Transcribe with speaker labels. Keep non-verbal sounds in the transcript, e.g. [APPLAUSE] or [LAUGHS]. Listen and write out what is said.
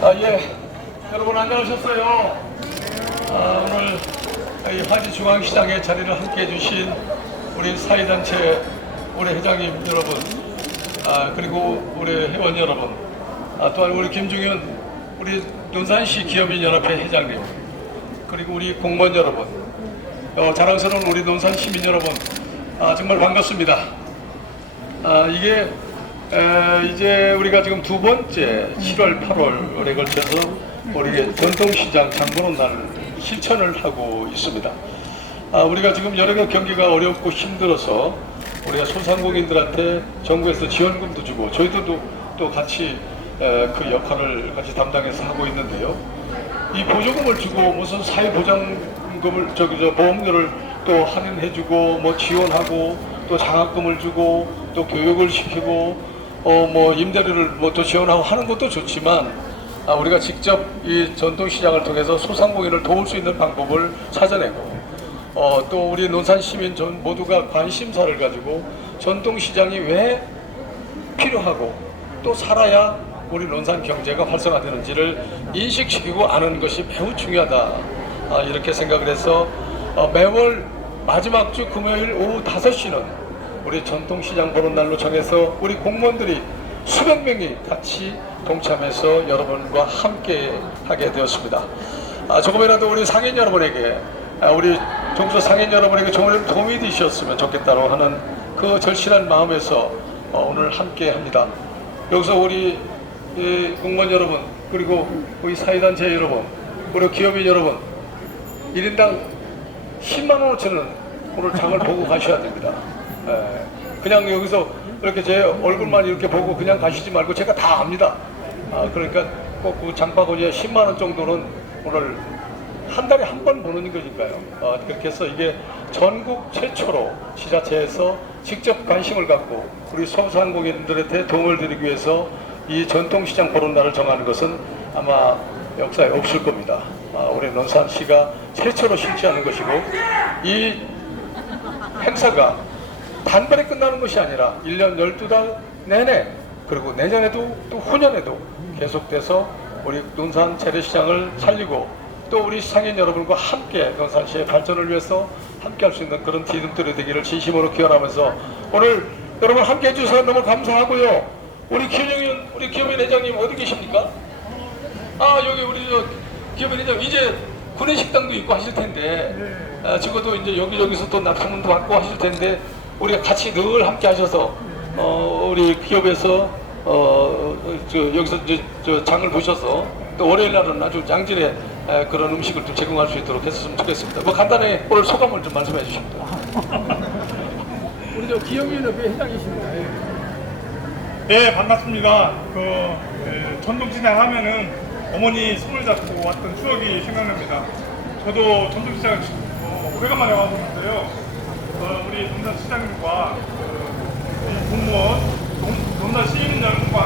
Speaker 1: 아, 예. 여러분 안녕하셨어요. 아, 오늘 이 화지 중앙시장에 자리를 함께 해주신 우리 사회단체 우리 회장님 여러분, 아, 그리고 우리 회원 여러분, 아, 또한 우리 김중현 우리 논산시 기업인연합회 회장님, 그리고 우리 공무원 여러분, 어, 자랑스러운 우리 논산 시민 여러분, 아, 정말 반갑습니다. 아, 이게 에, 이제 우리가 지금 두 번째 7월, 8월에 걸쳐서 우리 전통시장 장보는 날 실천을 하고 있습니다. 아, 우리가 지금 여러 개 경기가 어렵고 힘들어서 우리가 소상공인들한테 정부에서 지원금도 주고 저희들도 또 같이 에, 그 역할을 같이 담당해서 하고 있는데요. 이 보조금을 주고 무슨 사회보장금을 저기 저 보험료를 또 할인해주고 뭐 지원하고 또 장학금을 주고 또 교육을 시키고 어 뭐 임대료를 뭐또 지원하고 하는 것도 좋지만 아, 우리가 직접 이 전통시장을 통해서 소상공인을 도울 수 있는 방법을 찾아내고 어, 또 우리 논산 시민 전 모두가 관심사를 가지고 전통시장이 왜 필요하고 또 살아야 우리 논산 경제가 활성화되는지를 인식시키고 아는 것이 매우 중요하다. 아, 이렇게 생각을 해서 어, 매월 마지막 주 금요일 오후 5시는 우리 전통시장 보는 날로 정해서 우리 공무원들이 수백 명이 같이 동참해서 여러분과 함께 하게 되었습니다. 아, 조금이라도 우리 상인 여러분에게 아, 우리 종소 상인 여러분에게 조금 도움이 되셨으면 좋겠다고 하는 그 절실한 마음에서 어, 오늘 함께 합니다. 여기서 우리 이 공무원 여러분 그리고 우리 사회단체 여러분 우리 기업인 여러분 1인당 10만 원 어치는 오늘 장을 보고 가셔야 됩니다. 예, 그냥 여기서 이렇게 제 얼굴만 이렇게 보고 그냥 가시지 말고 제가 다 압니다. 아, 그러니까 꼭 그 장바구니에 10만 원 정도는 오늘 한 달에 한 번 보는 거니까요. 아, 그렇게 해서 이게 전국 최초로 지자체에서 직접 관심을 갖고 우리 소상공인들한테 도움을 드리기 위해서 이 전통시장 보는 날을 정하는 것은 아마 역사에 없을 겁니다. 아, 우리 논산시가 최초로 실시하는 것이고 이 행사가 단번에 끝나는 것이 아니라 1년 12달 내내 그리고 내년에도 또 후년에도 계속돼서 우리 논산 재래시장을 살리고 또 우리 상인 여러분과 함께 논산시의 발전을 위해서 함께 할 수 있는 그런 디딤돌이 되기를 진심으로 기원하면서 오늘 여러분 함께 해주셔서 너무 감사하고요. 우리 기업인, 우리 기업인 회장님 어디 계십니까? 아 여기 우리 저 기업인 회장 이제 구내식당도 있고 하실 텐데 아, 적어도 이제 여기저기서 또 납품도 받고 하실 텐데 우리가 같이 늘 함께 하셔서 어, 우리 기업에서 어, 저, 여기서 이제 저 장을 보셔서 또 월요일 날은 아주 양질의 에, 그런 음식을 좀 제공할 수 있도록 했으면 좋겠습니다. 뭐 간단히 오늘 소감을 좀 말씀해 주십니다. [LAUGHS] 우리 저 기업인협회 회장이십니다. 예.
Speaker 2: 네 반갑습니다. 그 에, 전통시장 하면은 어머니 손을 잡고 왔던 추억이 생각납니다. 저도 전통시장 어, 오래간만에 와보는데요. 어, 우리 동산 시장님과 그, 이 공무원, 동- 동산 시민 여러분과